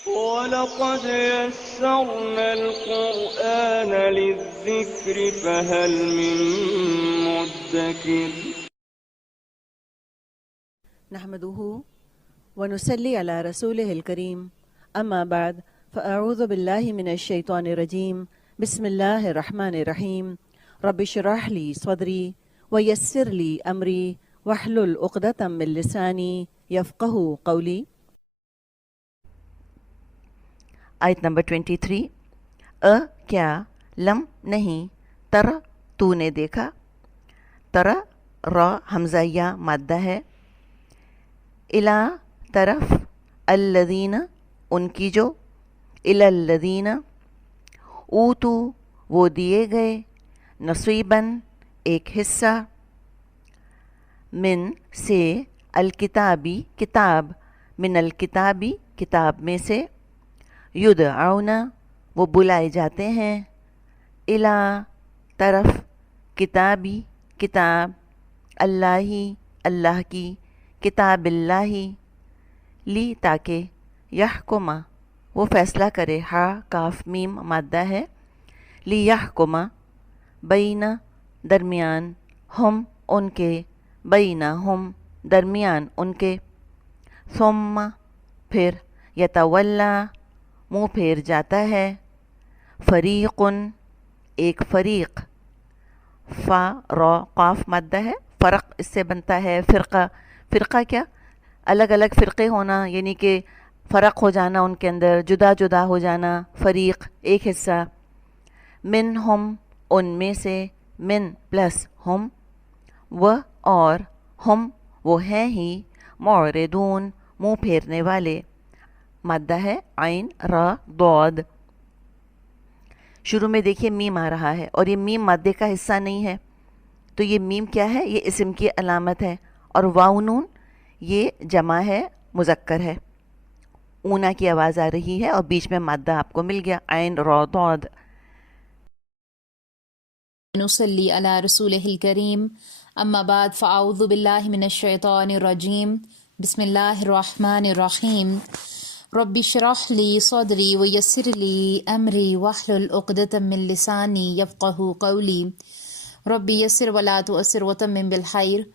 وَلَقَدْ يَسَّرْنَا الْقُرْآنَ لِلذِّكْرِ فَهَلْ مِن مُّدَّكِرٍ نحمده ونصلي على رسوله الكريم أما بعد فأعوذ بالله من الشيطان الرجيم بسم الله الرحمن الرحيم رب اشرح لي صدري ويسر لي أمري واحلل عقدة من لساني يفقهوا قولي. آیت نمبر 23. کیا لم نہیں تر تو نے دیکھا. ترا را حمزہ یا مادہ ہے. الا طرف الذین ان کی جو. الی الذین اوتو وہ دیے گئے. نصیباً ایک حصہ. من سے الکتابی کتاب. من الکتابی کتاب میں سے. یدعون وہ بلائے جاتے ہیں. الا طرف کتابی کتاب. اللہ اللہ کی. کتاب اللہ لی تاکہ. یحکما وہ فیصلہ کرے. ہا کاف میم مادہ ہے. لی یحکما بین درمیان. ہم ان کے. بین ہم درمیان ان کے. ثم پھر. یتولا منہ پھیر جاتا ہے. فریقن ایک فریق. فا را قاف مادہ ہے. فرق اس سے بنتا ہے فرقہ. فرقہ کیا؟ الگ الگ فرقے ہونا، یعنی کہ فرق ہو جانا ان کے اندر، جدا جدا ہو جانا. فریق ایک حصہ. من ہم ان میں سے. من پلس ہم. و اور ہم وہ ہیں ہی. معرضون منہ پھیرنے والے. مادہ ہے عین را ضاد. شروع میں دیکھیے میم آ رہا ہے اور یہ میم مادے کا حصہ نہیں ہے، تو یہ میم کیا ہے؟ یہ اسم کی علامت ہے. اور واو نون یہ جمع ہے، مذکر ہے. اونا کی آواز آ رہی ہے اور بیچ میں مادہ آپ کو مل گیا عین را ضاد. نصلي على رسوله الكريم أما بعد فأعوذ بالله من الشيطان الرجيم بسم الله الرحمن الرحيم رب اشرح لي صدري ويسر لي أمري واحلل عقدة من لساني يفقهوا قولي رب يسر ولا تؤسر وتمم بالخير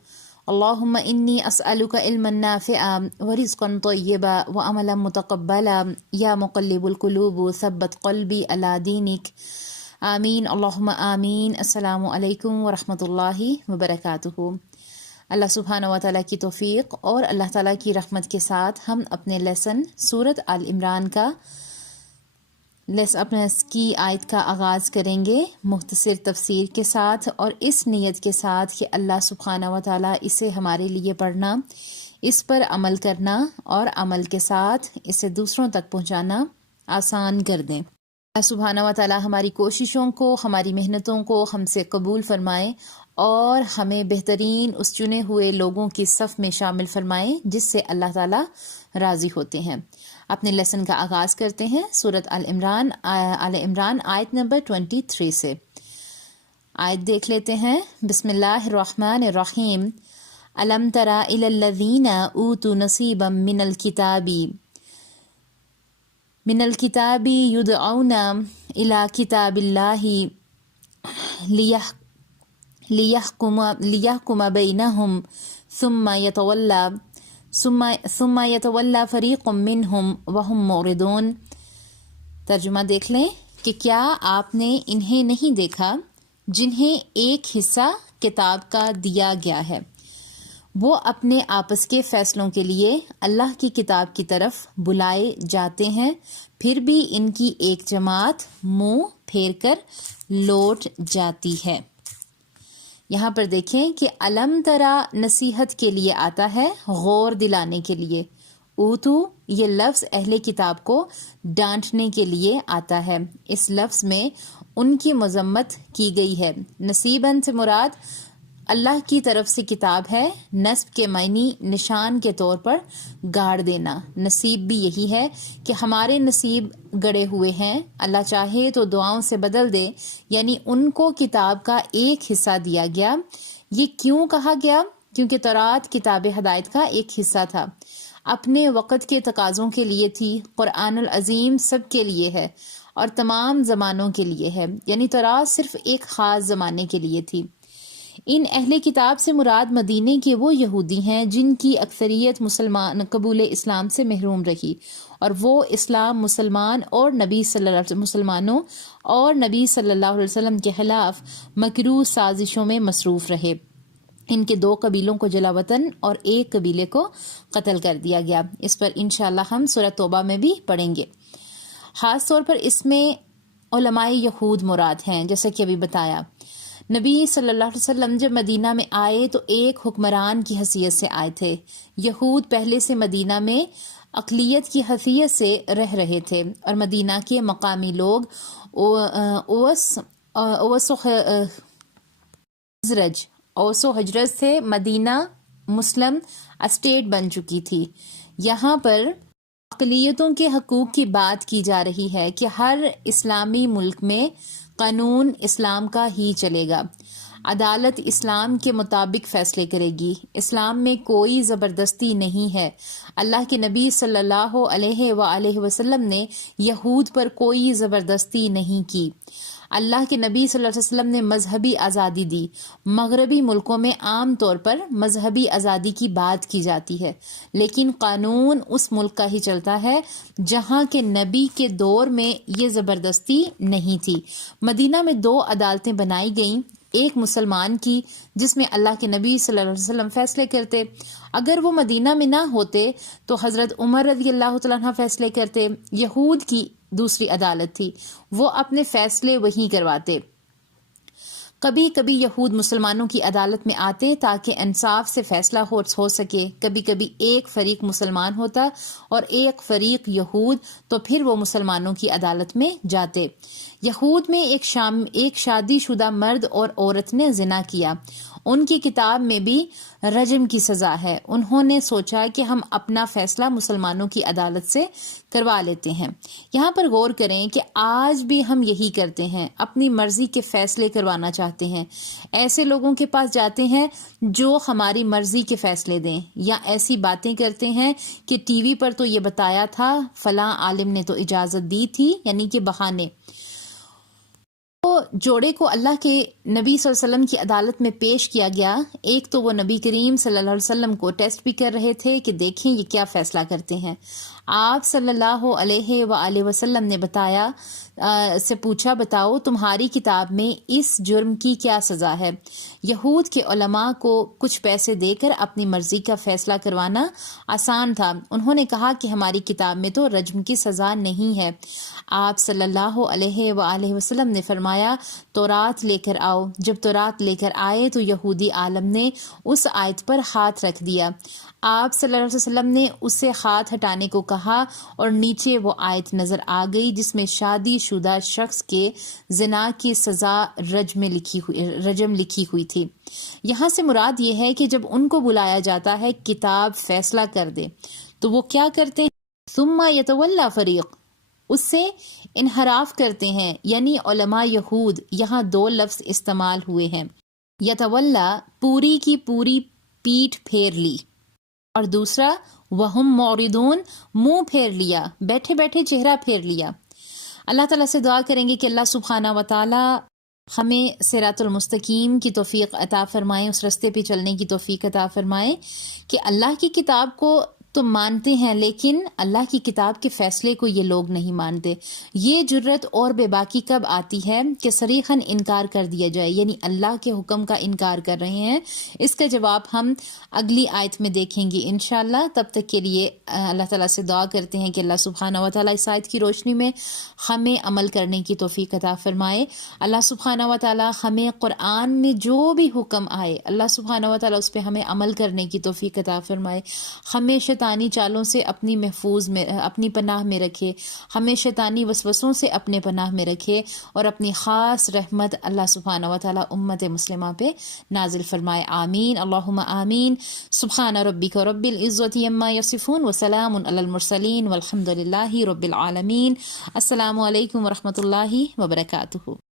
اللهم إني أسألك علما نافعا ورزقا طيبا وعملا متقبلا يا مقلب القلوب ثبت قلبي على دينك آمین اللہم آمین. السلام علیکم ورحمۃ اللہ وبرکاتہ. اللہ سبحانہ و تعالیٰ کی توفیق اور اللہ تعالیٰ کی رحمت کے ساتھ ہم اپنے لیسن سورۃ آل عمران کا اپنے کی آیت کا آغاز کریں گے مختصر تفسیر کے ساتھ، اور اس نیت کے ساتھ کہ اللہ سبحانہ و تعالیٰ اسے ہمارے لیے پڑھنا، اس پر عمل کرنا اور عمل کے ساتھ اسے دوسروں تک پہنچانا آسان کر دیں. اللہ سبحانہ و تعالیٰ ہماری کوششوں کو، ہماری محنتوں کو ہم سے قبول فرمائے اور ہمیں بہترین اس چنے ہوئے لوگوں کی صف میں شامل فرمائے جس سے اللہ تعالیٰ راضی ہوتے ہیں. اپنے لیسن کا آغاز کرتے ہیں سورۃ آل عمران آیت نمبر 23 سے. آیت دیکھ لیتے ہیں. بسم اللہ الرحمن الرحیم. الم تری الی الذین اوتوا نصیبا من الکتاب یدعون الی کتاب اللہ لیحکم بینہم ثم یتولی فریق منہم وہم معرضون. ترجمہ دیکھ لیں کہ کیا آپ نے انہیں نہیں دیکھا جنہیں ایک حصہ کتاب کا دیا گیا ہے، وہ اپنے آپس کے فیصلوں کے لیے اللہ کی کتاب کی طرف بلائے جاتے ہیں، پھر بھی ان کی ایک جماعت منہ پھیر کر لوٹ جاتی ہے. یہاں پر دیکھیں کہ علم ترا نصیحت کے لیے آتا ہے، غور دلانے کے لیے. اوتو یہ لفظ اہل کتاب کو ڈانٹنے کے لیے آتا ہے. اس لفظ میں ان کی مذمت کی گئی ہے. نصیباً سے مراد اللہ کی طرف سے کتاب ہے. نصب کے معنی نشان کے طور پر گاڑ دینا. نصیب بھی یہی ہے کہ ہمارے نصیب گڑے ہوئے ہیں، اللہ چاہے تو دعاؤں سے بدل دے، یعنی ان کو کتاب کا ایک حصہ دیا گیا. یہ کیوں کہا گیا؟ کیونکہ تورات کتاب ہدایت کا ایک حصہ تھا. اپنے وقت کے تقاضوں کے لیے تھی۔ قرآن العظیم سب کے لیے ہے اور تمام زمانوں کے لیے ہے، یعنی تورات صرف ایک خاص زمانے کے لیے تھی۔ ان اہل کتاب سے مراد مدینے کے وہ یہودی ہیں جن کی اکثریت قبول اسلام سے محروم رہی، اور وہ اسلام مسلمانوں اور نبی صلی اللہ علیہ وسلم کے خلاف مکروہ سازشوں میں مصروف رہے۔ ان کے 2 قبیلوں کو جلا وطن اور ایک قبیلے کو قتل کر دیا گیا۔ اس پر انشاءاللہ ہم سورہ توبہ میں بھی پڑھیں گے۔ خاص طور پر اس میں علماء یہود مراد ہیں، جیسا کہ ابھی بتایا۔ نبی صلی اللہ علیہ وسلم جب مدینہ میں آئے تو ایک حکمران کی حیثیت سے آئے تھے۔ یہود پہلے سے مدینہ میں اقلیت کی حیثیت سے رہ رہے تھے، اور مدینہ کے مقامی لوگ اوس و حجرت سے مدینہ مسلم اسٹیٹ بن چکی تھی۔ یہاں پر اقلیتوں کے حقوق کی بات کی جا رہی ہے کہ ہر اسلامی ملک میں قانون اسلام کا ہی چلے گا، عدالت اسلام کے مطابق فیصلے کرے گی، اسلام میں کوئی زبردستی نہیں ہے۔ اللہ کے نبی صلی اللہ علیہ وآلہ وسلم نے یہود پر کوئی زبردستی نہیں کی۔ اللہ کے نبی صلی اللہ علیہ وسلم نے مذہبی آزادی دی۔ مغربی ملکوں میں عام طور پر مذہبی آزادی کی بات کی جاتی ہے، لیکن قانون اس ملک کا ہی چلتا ہے جہاں کے نبی کے دور میں یہ زبردستی نہیں تھی۔ مدینہ میں 2 عدالتیں بنائی گئیں، ایک مسلمان کی جس میں اللہ کے نبی صلی اللہ علیہ وسلم فیصلے کرتے، اگر وہ مدینہ میں نہ ہوتے تو حضرت عمر رضی اللہ تعالیٰ عنہ فیصلے کرتے۔ یہود کی دوسری عدالت تھی، وہ اپنے فیصلے وہیں کرواتے۔ کبھی کبھی یہود مسلمانوں کی عدالت میں آتے تاکہ انصاف سے فیصلہ ہو سکے۔ کبھی کبھی ایک فریق مسلمان ہوتا اور ایک فریق یہود، تو پھر وہ مسلمانوں کی عدالت میں جاتے۔ یہود میں ایک شادی شدہ مرد اور عورت نے زنا کیا، ان کی کتاب میں بھی رجم کی سزا ہے۔ انہوں نے سوچا کہ ہم اپنا فیصلہ مسلمانوں کی عدالت سے کروا لیتے ہیں۔ یہاں پر غور کریں کہ آج بھی ہم یہی کرتے ہیں، اپنی مرضی کے فیصلے کروانا چاہتے ہیں، ایسے لوگوں کے پاس جاتے ہیں جو ہماری مرضی کے فیصلے دیں، یا ایسی باتیں کرتے ہیں کہ ٹی وی پر تو یہ بتایا تھا، فلاں عالم نے تو اجازت دی تھی، یعنی کہ بہانے۔ جوڑے کو اللہ کے نبی صلی اللہ علیہ وسلم کی عدالت میں پیش کیا گیا۔ ایک تو وہ نبی کریم صلی اللہ علیہ وسلم کو ٹیسٹ بھی کر رہے تھے کہ دیکھیں یہ کیا فیصلہ کرتے ہیں۔ آپ صلی اللہ علیہ وآلہ وسلم نے پوچھا بتاؤ تمہاری کتاب میں اس جرم کی کیا سزا ہے؟ یہود کے علماء کو کچھ پیسے دے کر اپنی مرضی کا فیصلہ کروانا آسان تھا۔ انہوں نے کہا کہ ہماری کتاب میں تو رجم کی سزا نہیں ہے۔ آپ صلی اللہ علیہ وآلہ وسلم نے فرمایا تورات لے کر آؤ۔ جب تورات لے کر آئے تو یہودی عالم نے اس آیت پر ہاتھ رکھ دیا۔ آپ صلی اللہ علیہ وسلم نے اسے ہاتھ ہٹانے کو کہا اور نیچے وہ آیت نظر آ گئی جس میں شادی شدہ شخص کے زنا کی سزا رجم لکھی ہوئی تھی۔ یہاں سے مراد یہ ہے کہ جب ان کو بلایا جاتا ہے کتاب فیصلہ کر دے تو وہ کیا کرتے ہیں؟ ثم یتولی فریق، اس سے انحراف کرتے ہیں، یعنی علماء یہود یہاں 2 لفظ استعمال ہوئے ہیں، یتولی پوری کی پوری پیٹھ پھیر لی، اور دوسرا وہم معرضون منہ پھیر لیا، بیٹھے بیٹھے چہرہ پھیر لیا۔ اللہ تعالیٰ سے دعا کریں گے کہ اللہ سبحانہ و تعالیٰ ہمیں صراط المستقیم کی توفیق عطا فرمائے، اس رستے پہ چلنے کی توفیق عطا فرمائے کہ اللہ کی کتاب کو تو مانتے ہیں لیکن اللہ کی کتاب کے فیصلے کو یہ لوگ نہیں مانتے۔ یہ جرت اور بے باکی کب آتی ہے کہ صریحاً انکار کر دیا جائے، یعنی اللہ کے حکم کا انکار کر رہے ہیں۔ اس کا جواب ہم اگلی آیت میں دیکھیں گے انشاءاللہ۔ تب تک کے لیے اللہ تعالیٰ سے دعا کرتے ہیں کہ اللہ سبحانہ و تعالیٰ اس آیت کی روشنی میں ہمیں عمل کرنے کی توفیق عطا فرمائے۔ اللہ سبحانہ و تعالیٰ ہمیں قرآن میں جو بھی حکم آئے اللہ سبحانہ و تعالیٰ اس پہ ہمیں عمل کرنے کی توفیق عطا فرمائے۔ ہمیں شیطانی چالوں سے اپنی پناہ میں رکھے، ہمیں شیطانی وسوسوں سے اپنے پناہ میں رکھے، اور اپنی خاص رحمت اللہ سبحانہ و تعالیٰ امت مسلمہ پہ نازل فرمائے۔ آمین اللہم آمین۔ سبحان ربک رب العزت عما یصفون وسلام علی المرسلین والحمد للہ رب العالمین۔ السلام علیکم ورحمۃ اللہ وبرکاتہ۔